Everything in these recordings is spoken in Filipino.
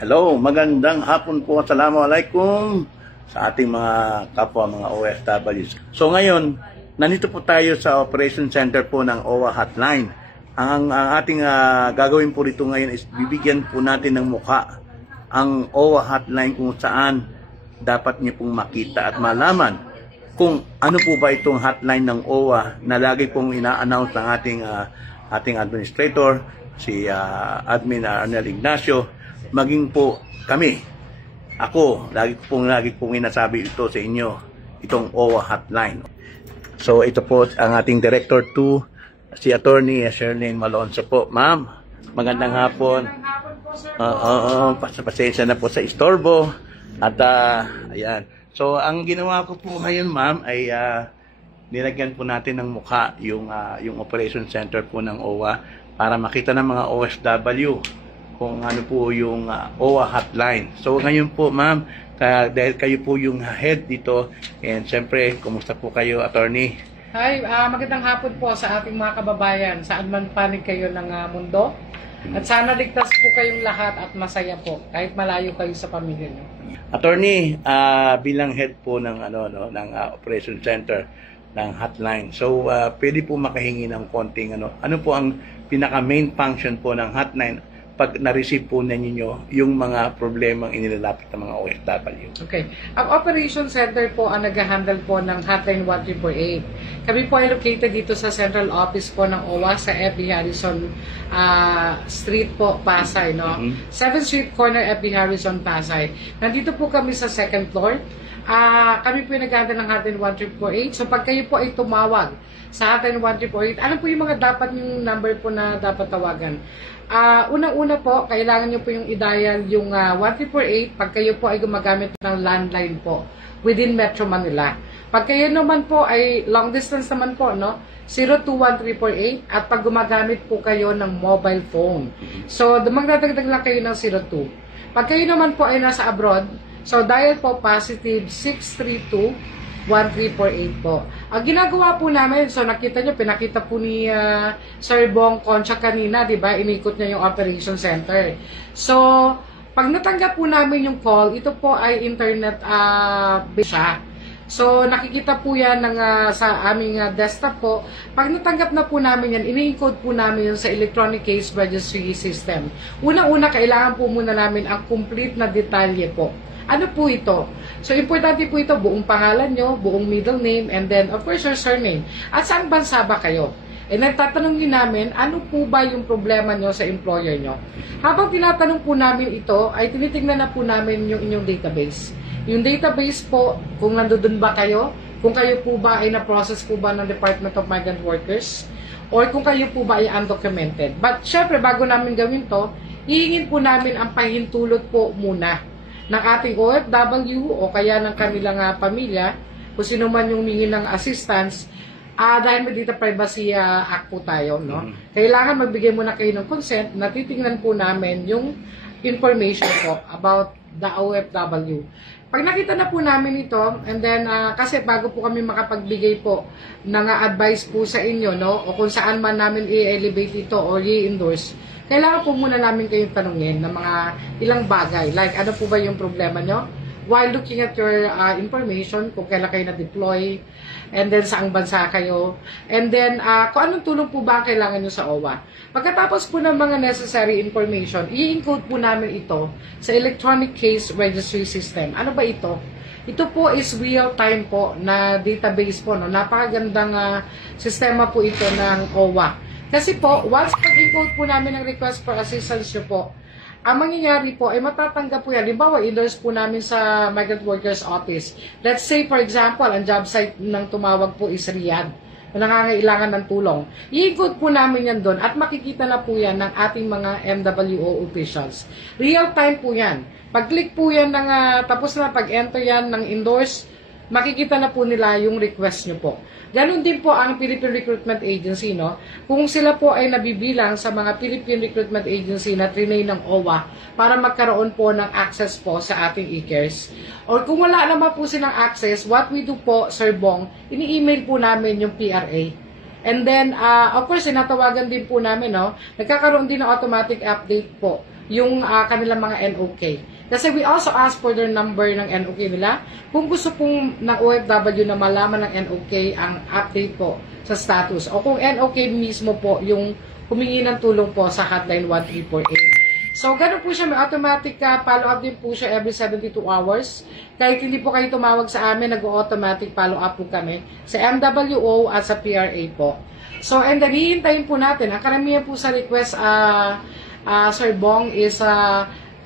Hello, magandang hapon po. Assalamualaikum sa ating mga kapwa, mga OFWs. So ngayon, nandito po tayo sa Operation Center po ng OWA Hotline. Ang ating gagawin po dito ngayon is bibigyan po natin ng mukha ang OWA Hotline kung saan dapat niyo pong makita at malaman kung ano po ba itong hotline ng OWA na lagi pong ina-announce ng ating administrator, si Admin Arnel Ignacio. Maging po kami, ako, lagi pong inasabi ito sa inyo, itong OWA Hotline. So ito po ang ating Director 2, si Attorney Sherlyn Malonzo po. Ma'am, magandang hapon. Pasensya na po sa istorbo. At ayan. So ang ginawa ko po ngayon, ma'am, ay nilagyan po natin ng mukha yung Operation Center po ng OWA para makita ng mga OFW kung ano po yung OWA Hotline. So ngayon po, ma'am, dahil kayo po yung head dito, and siyempre, kumusta po kayo, attorney? Hi, magandang hapon po sa ating mga kababayan, saan man panig kayo ng mundo. At sana ligtas po kayong lahat at masaya po, kahit malayo kayo sa pamilya niyo. Attorney, bilang head po ng ng Operation Center ng Hotline. So pwede po makahingi ng konting ano po ang pinaka main function po ng Hotline pag na-receive po ninyo yung mga problemang inilalapit ng mga OFW. Okay. Ang Operation Center po ang nag-handle po ng Hotline 1348. Kami po ay located dito sa central office po ng OWA sa F.B. Harrison Street po, Pasay, no? 7th Street Corner, F.B. Harrison, Pasay. Nandito po kami sa second floor. Kami po yung nag-handle ng Hotline 1348. So pag kayo po ay tumawag sa Hotline 1348, ano po yung mga dapat yung number po na dapat tawagan? Unang-una po, kailangan nyo po yung i-dial yung 1348 pag kayo po ay gumagamit ng landline po within Metro Manila. Pag kayo naman po ay long distance naman po, no? 021348 at pag gumagamit po kayo ng mobile phone. So, magdadagdag lang kayo ng 02. Pag kayo naman po ay nasa abroad, so dial po positive 632-1348 po. Ang ginagawa po namin, so nakita nyo, pinakita po ni Sir Bong Concha kanina, di ba? Inikot niya yung Operation Center. So, pag natanggap po namin yung call, ito po ay internet based siya. So, nakikita po yan sa aming desktop po. Pag natanggap na po namin yan, ini-encode po namin yun sa Electronic Case Registry System. Unang-una, kailangan po muna namin ang complete na detalye po. Ano po ito? So, importante po ito, buong pangalan nyo, buong middle name, and then, of course, your surname. At saan bansa ba kayo? E nagtatanong din namin, ano po ba yung problema nyo sa employer nyo? Habang tinatanong po namin ito, ay tinitingnan na po namin yung inyong database. Yung database po, kung nandoon ba kayo, kung kayo po ba ay na-process po ba ng Department of Migrant Workers, or kung kayo po ba ay undocumented. But, syempre, bago namin gawin to, hihingin po namin ang pahintulot po muna ng ating OFW o kaya ng kanilang pamilya, kung sino man yung humingi ng assistance, dahil may Data Privacy Act po tayo, no? Kailangan magbigay muna kayo ng consent na titingnan po namin yung information po about the OFW. Pag nakita na po namin ito, and then, kasi bago po kami makapagbigay po ng advice po sa inyo, no? O kung saan man namin i-elevate ito or i-endorse, kailangan po muna namin kayong tanungin ng mga ilang bagay. Like, ano po ba yung problema nyo? While looking at your information, kung kailan kayo na-deploy, and then saang bansa kayo, and then kung anong tulong po ba ang kailangan nyo sa OWA. Pagkatapos po ng mga necessary information, i-encode po namin ito sa Electronic Case Registry System. Ano ba ito? Ito po is real-time po na database po. No? Napakagandang sistema po ito ng OWA. Kasi po, once pag-encode po namin ng request for assistance nyo po, ang mangyayari po ay matatanggap po yan. Halimbawa, endorse po namin sa Migrant Workers Office. Let's say, for example, ang job site ng tumawag po is Riyadh na nangangailangan ng tulong. I-encode po namin yan doon at makikita na po yan ng ating mga MWO officials. Real time po yan. Pag-click po yan tapos na pag-enter yan ng endorse, makikita na po nila yung request nyo po. Ganon din po ang Philippine Recruitment Agency, no? Kung sila po ay nabibilang sa mga Philippine Recruitment Agency na trinay ng OWA para magkaroon po ng access po sa ating e-cares. Or kung wala naman po silang access, what we do po, Sir Bong, ini-email po namin yung PRA. And then, of course, sinatawagan din po namin, no? Nagkakaroon din ng automatic update po yung kanilang mga NOK. Kasi we also ask for their number ng NOK nila. Kung gusto pong ng OFW na malaman ng NOK ang update po sa status. O kung NOK mismo po yung humingi ng tulong po sa hotline 1348. So, ganun po siya. May automatic follow-up din po siya every 72 hours. Kahit hindi po kayo tumawag sa amin, nag-automatic follow-up po kami sa MWO at sa PRA po. So, and then, hihintayin po natin. Ang karamihan po sa request, Sir Bong, is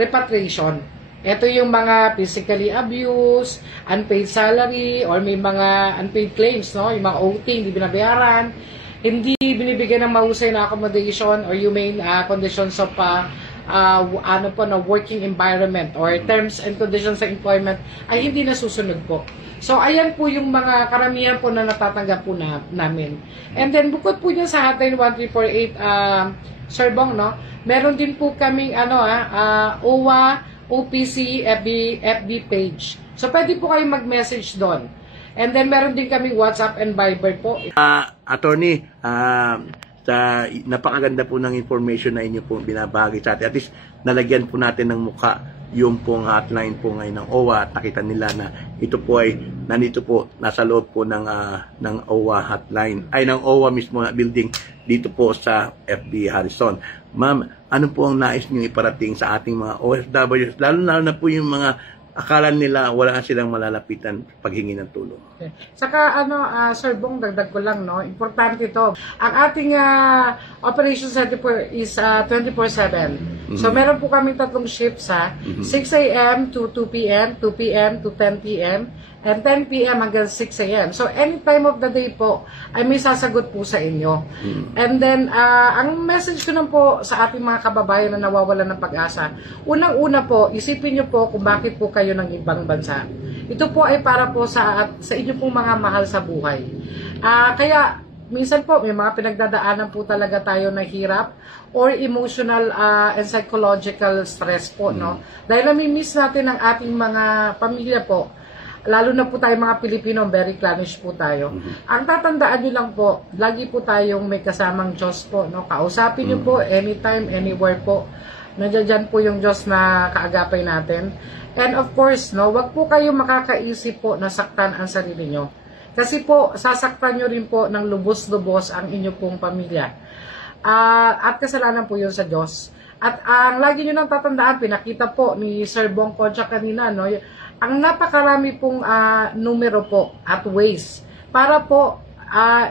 repatriation. Ito yung mga physically abused, unpaid salary, or may mga unpaid claims, no? Yung mga OT, hindi binabayaran, hindi binibigyan ng mahusay na accommodation or humane conditions of na working environment or terms and conditions of employment ay hindi nasusunod po. So, ayan po yung mga karamihan po na natatanggap po namin. And then, bukod po dyan sa hotline 1348, Sir Bong, no? Meron din po kaming, OWA, OPC, FB page. So, pwede po kayong mag-message doon. And then, meron din kaming WhatsApp and Viber po. Attorney, sa napakaganda po ng information na inyo po binabahagi sa atin. At least, nalagyan po natin ng mukha yung pong hotline po ngayon ng OWA at nakita nila na ito po ay nandito po, nasa loob po ng OWA hotline, ay ng OWA mismo na building dito po sa FB Harrison. Ma'am, ano po ang nais niyo iparating sa ating mga OFWs, lalo na po yung mga akala nila wala silang malalapitan paghingi ng tulong. Okay. Saka Sir Bong, dagdag ko lang, no, importante ito. Ang ating Operation Center is 24/7. So meron po kami tatlong shifts 6 a.m. to 2 p.m., 2 p.m. to 10 p.m., and 10 p.m. hanggang 6 a.m. So any time of the day po ay may sasagot po sa inyo. And then ang message ko lang po sa ating mga kababayan na nawawalan ng pag-asa, unang-una po, isipin niyo po kung bakit po kayo ng ibang bansa. Ito po ay para po sa inyo pong mga mahal sa buhay. Kaya minsan po may mga pinagdadaanan po talaga tayo na hirap or emotional and psychological stress po, no? Dahil nami-miss natin ang ating mga pamilya po. Lalo na po tayo mga Pilipino, very clannish po tayo. Ang tatandaan nyo lang po, lagi po tayong may kasamang Diyos po, no? Kausapin nyo po anytime, anywhere po. Nandiyan po yung Diyos na kaagapay natin. And of course, no, wag po kayo makakaisip po na saktan ang sarili nyo. Kasi po, sasaktan nyo rin po ng lubos-lubos ang inyo pong pamilya. At kasalanan po yun sa Diyos. At ang lagi nyo nang tatandaan, pinakita po ni Sir Bong Concha kanina, no, ang napakarami pong numero po at ways para po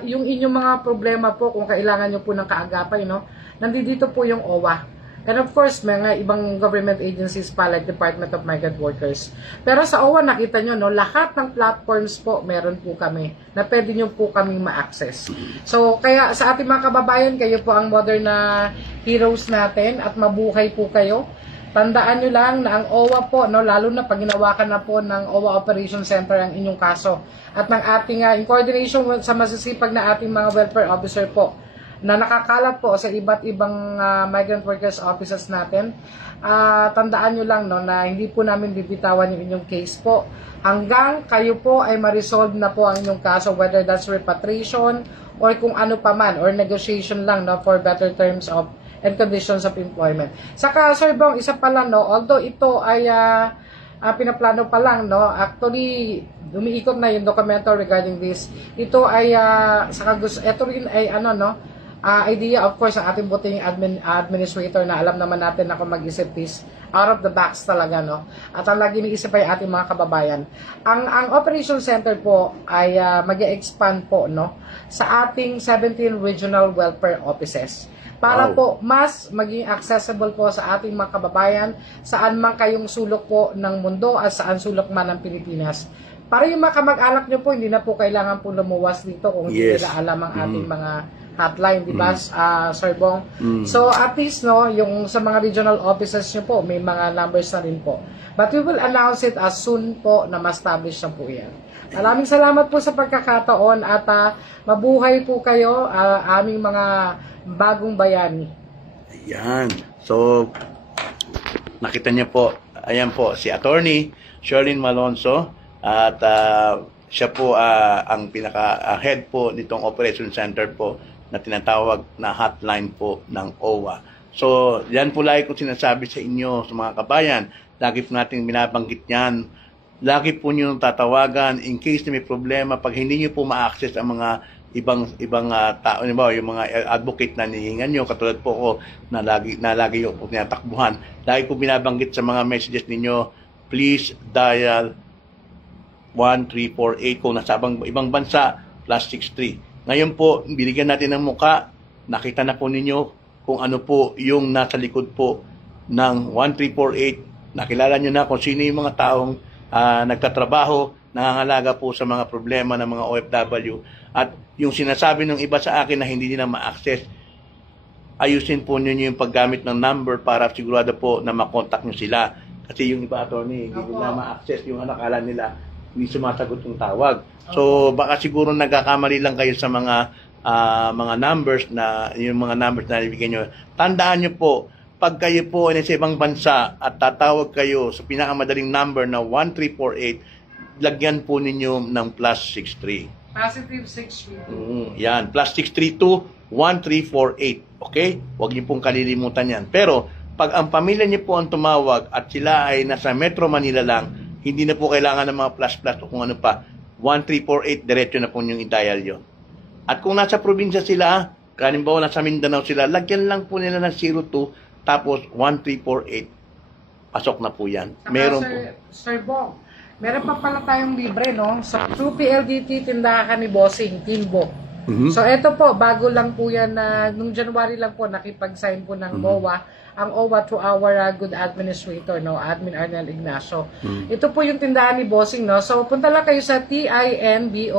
yung inyong mga problema po kung kailangan nyo po ng kaagapay, no, nandito po yung OWA. And of course, mga ibang government agencies pa like Department of Migrant Workers. Pero sa OWA, nakita nyo, no, lahat ng platforms po, meron po kami na pwede nyo po kaming ma-access. So, kaya sa ating mga kababayan, kayo po ang modern na heroes natin at mabuhay po kayo. Tandaan nyo lang na ang OWA po, no, lalo na pag ginawakan na po ng OWA Operation Center ang inyong kaso. At ng ating, in coordination sa masisipag na ating mga welfare officer po, na nakakalat po sa iba't ibang migrant workers offices natin. Tandaan nyo lang, no, na hindi po namin bibitawan yung inyong case po hanggang kayo po ay ma-resolve na po ang inyong kaso, whether that's repatriation or kung ano pa man, or negotiation lang, no, for better terms of and conditions of employment. Saka, Sir Bong, isa pa lang, no, although ito ay pinaplano pa lang, no, actually umiikot na yung documento regarding this. Ito ay ito rin ay idea, of course, ang ating buting administrator na alam naman natin na kung mag-isip is out of the box talaga, no? At ang lagi iniisip ay ating mga kababayan. Ang Operation Center po ay mag-expand po, no, sa ating 17 regional welfare offices. Para po mas maging accessible po sa ating mga kababayan saan man kayong sulok po ng mundo at saan sulok man ng Pilipinas. Para yung mga kamag-anak nyo po, hindi na po kailangan po lumuwas dito kung hindi nila alam ang ating mga hotline, di ba, Sir Bong? So, at least, no, yung sa mga regional offices nyo po, may mga numbers na rin po. But we will announce it as soon po na ma-establish na po yan. Maraming salamat po sa pagkakataon at mabuhay po kayo, aming mga bagong bayani. Ayan. So, nakita niyo po, ayan po, si Attorney Sherlyn Malonzo at siya po ang pinaka-head po nitong Operation Center po na tinatawag na hotline po ng OWA. So, yan po lagi ko sinasabi sa inyo, sa mga kabayan. Lagi po natin binabanggit yan. Lagi po nyo tatawagan in case na may problema. Pag hindi nyo po ma-access ang mga ibang tao, yung mga advocate na nihingan nyo, katulad po ko na lagi yung po tinatakbuhan. Lagi po binabanggit sa mga messages ninyo, please dial 1348 kung nasa ibang bansa, +63. Ngayon po, binigyan natin ng muka, nakita na po ninyo kung ano po yung nasa likod po ng 1348. Nakilala nyo na kung sino yung mga taong nagtatrabaho, nangangalaga po sa mga problema ng mga OFW. At yung sinasabi ng iba sa akin na hindi nila ma-access, ayusin po ninyo yung paggamit ng number para sigurado po na makontak nyo sila. Kasi yung iba, attorney, hindi nila ma-access yung nakala nila, hindi sumasagot yung tawag. So, baka siguro nagkakamali lang kayo sa mga numbers na ibigay nyo. Tandaan nyo po, pag kayo po ay nasa ibang bansa at tatawag kayo sa pinakamadaling number na 1348, lagyan po ninyo ng +63. Positive 632. Yan, +632-1348. Okay? Huwag niyo pong kalilimutan yan. Pero, pag ang pamilya niyo po ang tumawag at sila ay nasa Metro Manila lang, hindi na po kailangan ng mga plus o kung ano pa. 1348, diretso na po yung i-dial yun. At kung nasa probinsya sila, halimbawa nasa Mindanao sila, lagyan lang po nila ng 02, tapos 1348. Pasok na po yan. Saka, Meron po. Sir Bong, meron pa pala tayong libre, no? Sa True PLDT, tindahan ni Bossing, Timbo. So, ito po, bago lang po yan na, nung January lang po, nakipag-sign po ng MOA, ang OWA to our good administrator, no? Admin Arnel Ignacio. Ito po yung tindahan ni Bossing, no? So, punta lang kayo sa tinbo.ph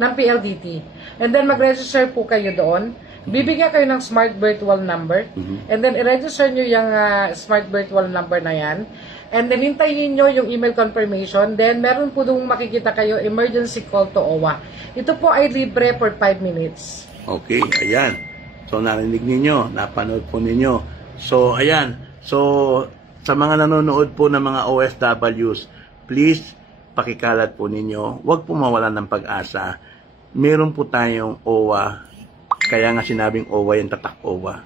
ng PLDT. And then, mag-register po kayo doon. Bibigyan kayo ng smart virtual number. And then, i-register nyo yung smart virtual number na yan. And then, hintayin nyo yung email confirmation. Then, meron po doon makikita kayo, emergency call to OWA. Ito po ay libre for 5 minutes. Okay, ayan. So, narinig ninyo, napanood po ninyo. So, ayan. So, sa mga nanonood po ng mga OFWs, please, pakikalat po ninyo. Huwag po mawalan ng pag-asa. Meron po tayong OWA. Kaya nga sinabing OWA yung tatak OWA.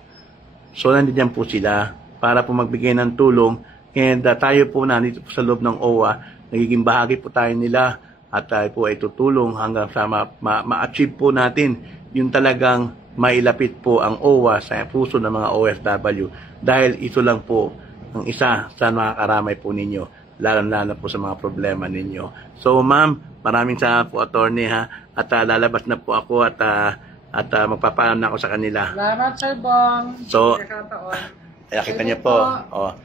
So, nandiyan po sila para po magbigay ng tulong. And tayo po nandito po sa loob ng OWA, nagiging bahagi po tayo nila at tayo po ay tutulong hanggang sa ma-achieve po natin yung talagang mailapit po ang OWA sa puso ng mga OFW dahil ito lang po ang isa sa makakaramay po ninyo, lalo-lalo po sa mga problema ninyo. So ma'am, maraming salamat po attorney ha, at lalabas na po ako at magpapaalam na ako sa kanila. Salamat, Sir Bong. So, nakita niyo po. Oh.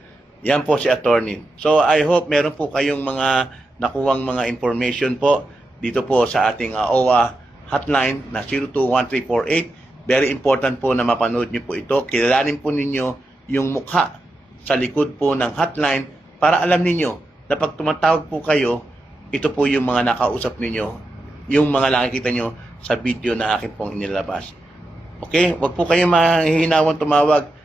Yan po si attorney. So, I hope meron po kayong mga nakuwang mga information po dito po sa ating OWA hotline na 021348. Very important po na mapanood niyo po ito. Kilalanin po ninyo yung mukha sa likod po ng hotline para alam ninyo na pag tumatawag po kayo, ito po yung mga nakausap ninyo, yung mga nakikita nyo sa video na akin pong inilabas. Okay? Huwag po kayong mahihinawan tumawag.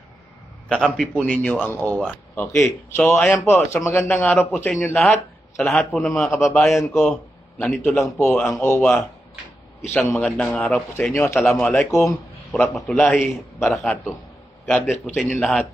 Kakampi po ninyo ang OWA. Okay. So, ayan po. Sa magandang araw po sa inyo lahat. Sa lahat po ng mga kababayan ko, nandito lang po ang OWA. Isang magandang araw po sa inyo. Assalamualaikum warahmatullahi wabarakatuh. God bless po sa inyo lahat.